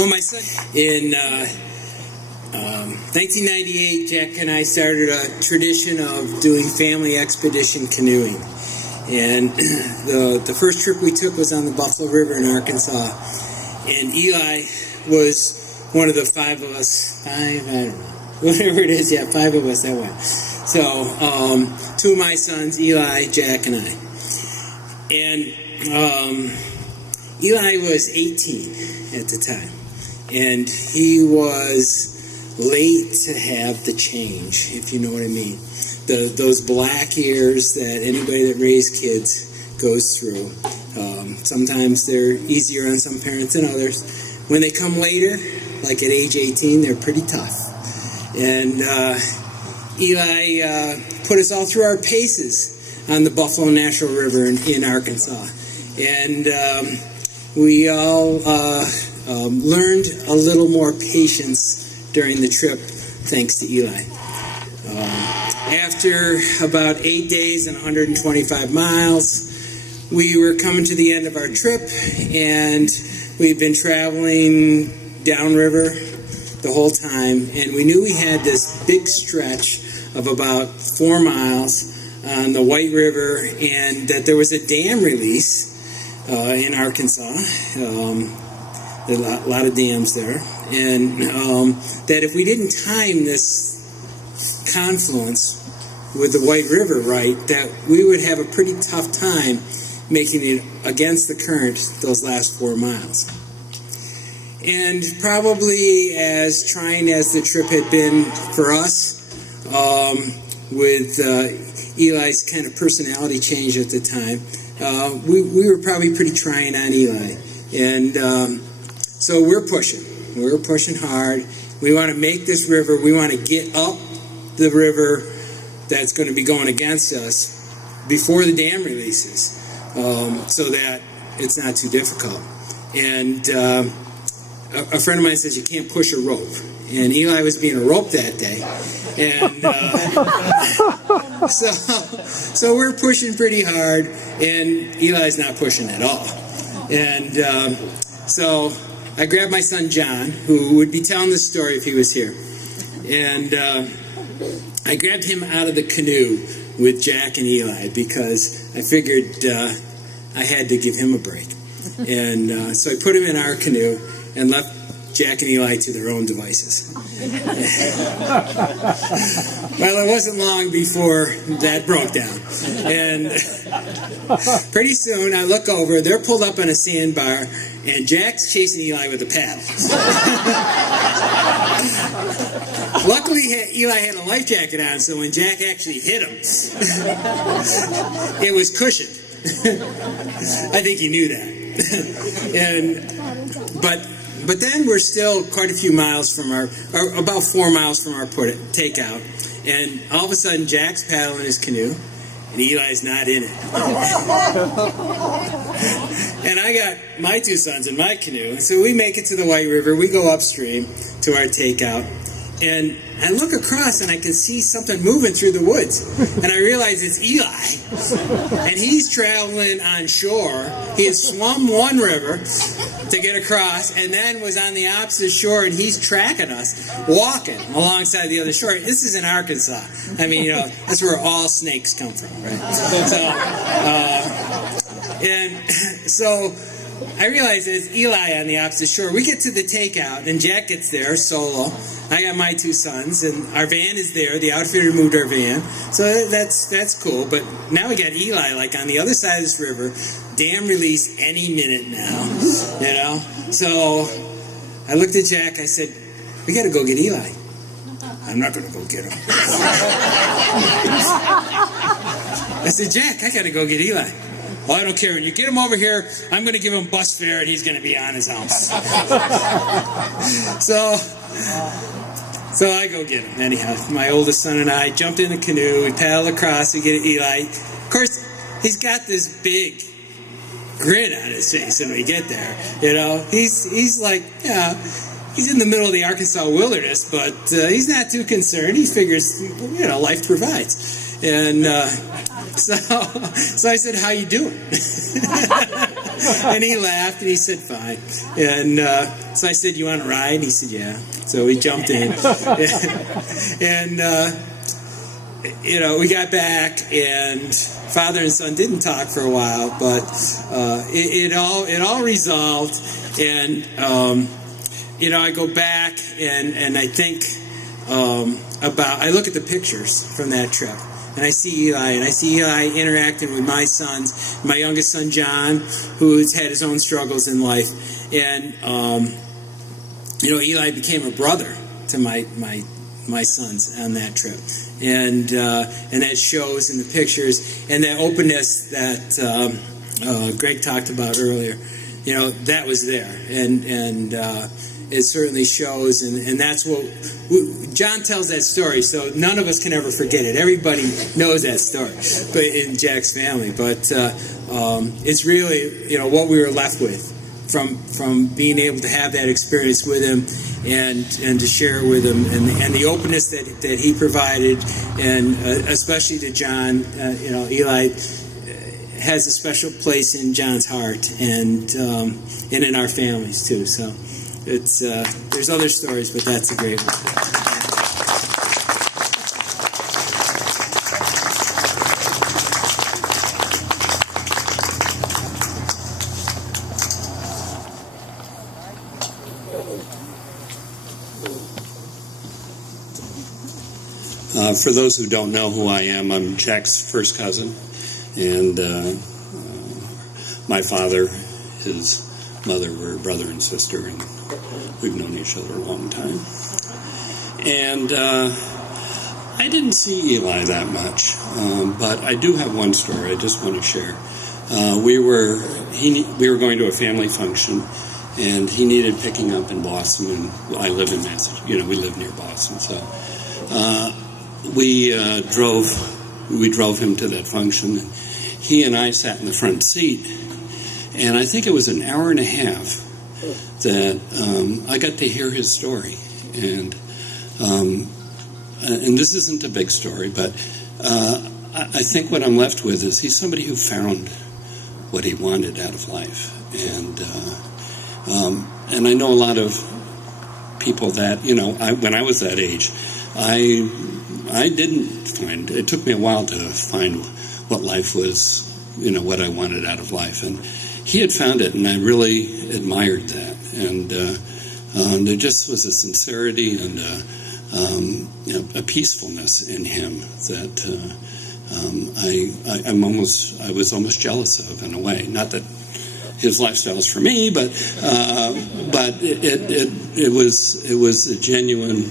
Well, my son, in 1998, Jack and I started a tradition of doing family expedition canoeing. And the first trip we took was on the Buffalo River in Arkansas. And Eli was one of the five of us, I don't know, whatever it is, yeah, five of us that went. So, two of my sons, Eli, Jack, and I. And Eli was 18 at the time. And he was late to have the change, if you know what I mean. Those black years that anybody that raised kids goes through. Sometimes they're easier on some parents than others. When they come later, like at age 18, they're pretty tough. And Eli put us all through our paces on the Buffalo National River in Arkansas. And we all learned a little more patience during the trip, thanks to Eli. After about 8 days and 125 miles, we were coming to the end of our trip, and we'd been traveling downriver the whole time, and we knew we had this big stretch of about 4 miles on the White River, and that there was a dam release in Arkansas. There are a lot of dams there, and that if we didn't time this confluence with the White River right, that we would have a pretty tough time making it against the current those last 4 miles. And probably as trying as the trip had been for us, with Eli's kind of personality change at the time, we were probably pretty trying on Eli. And so we're pushing. We're pushing hard. We want to make this river. We want to get up the river that's going to be going against us before the dam releases, so that it's not too difficult. And a friend of mine says you can't push a rope, and Eli was being a rope that day, and so we're pushing pretty hard, and Eli's not pushing at all. And so I grabbed my son John, who would be telling this story if he was here, and I grabbed him out of the canoe with Jack and Eli because I figured I had to give him a break. And so I put him in our canoe and left Jack and Eli to their own devices. Well, it wasn't long before that broke down. And pretty soon I look over, they're pulled up on a sandbar, and Jack's chasing Eli with a paddle. Luckily, Eli had a life jacket on, so when Jack actually hit him, it was cushioned. I think he knew that. But then we're still quite a few miles from or about 4 miles from our takeout, and all of a sudden Jack's paddling his canoe, and Eli's not in it. And I got my two sons in my canoe, so we make it to the White River. We go upstream to our takeout, and I look across and I can see something moving through the woods. And I realize it's Eli. And he's traveling on shore. He had swum one river to get across and then was on the opposite shore, and he's tracking us, walking alongside the other shore. This is in Arkansas. I mean, you know, that's where all snakes come from, right? So I realize it's Eli on the opposite shore. We get to the takeout, and Jack gets there solo. I got my two sons, and our van is there. The outfitter moved our van, so that's cool. But now we got Eli, like, on the other side of this river. Dam release any minute now, you know? So I looked at Jack. I said, we got to go get Eli. I'm not going to go get him. I said, Jack, I got to go get Eli. Well, I don't care. When you get him over here, I'm going to give him bus fare, and he's going to be on his own. So I go get him. Anyhow, my oldest son and I jumped in the canoe. We paddled across to get Eli. Of course, he's got this big grin on his face when we get there. You know, he's like, yeah, he's in the middle of the Arkansas wilderness, but he's not too concerned. He figures, you know, life provides. And so I said, "How you doing?" And he laughed and he said, "Fine." And so I said, "You want to ride?" And he said, "Yeah." So we jumped in, and we got back, and father and son didn't talk for a while, but it all resolved. And I go back and I think I look at the pictures from that trip. And I see Eli interacting with my sons, my youngest son John, who's had his own struggles in life, and Eli became a brother to my sons on that trip, and that shows in the pictures, and that openness that Greg talked about earlier, that was there, and it certainly shows, and that's what John tells that story, so none of us can ever forget it. Everybody knows that story, but in Jack's family. But it's really what we were left with from being able to have that experience with him and to share it with him, and the openness that he provided, and especially to John. Eli has a special place in John's heart, and in our families too. So. There's other stories, but that's a great one. For those who don't know who I am, I'm Jack's first cousin, and my father, his mother were brother and sister, and we've known each other a long time. And I didn't see Eli that much, but I do have one story I just want to share. We were going to a family function, and he needed picking up in Boston, and I live in Massachusetts. We live near Boston, so we drove him to that function. And he and I sat in the front seat. And I think it was an hour and a half that I got to hear his story. And this isn't a big story, but I think what I'm left with is he's somebody who found what he wanted out of life. And I know a lot of people that, when I was that age, I didn't find, it took me a while to find what life was, what I wanted out of life. And he had found it, and I really admired that. And there just was a sincerity and a peacefulness in him that I was almost jealous of in a way. Not that his lifestyle's for me, but it was a genuine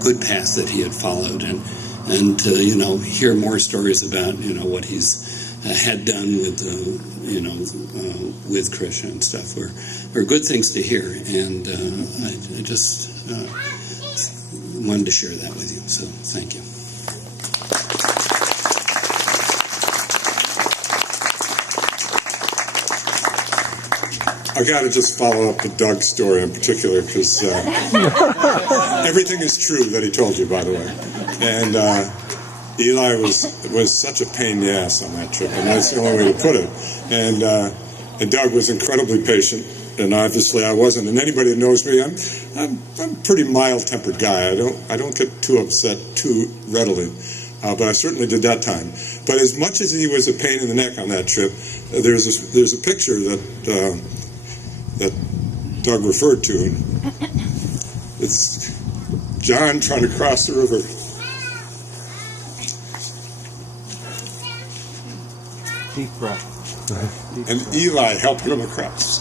good path that he had followed, and to hear more stories about what he's had done with with Krishna and stuff were good things to hear, and I just wanted to share that with you. So thank you. I got to just follow up with Doug's story in particular, because everything is true that he told you, by the way. And Eli was such a pain in the ass on that trip, and that's the only way to put it. And Doug was incredibly patient, and obviously I wasn't. And anybody that knows me, I'm a pretty mild-tempered guy. I don't get too upset too readily. But I certainly did that time. But as much as he was a pain in the neck on that trip, there's a picture that Doug referred to. It's John trying to cross the river. Deep breath. And Eli helping him across.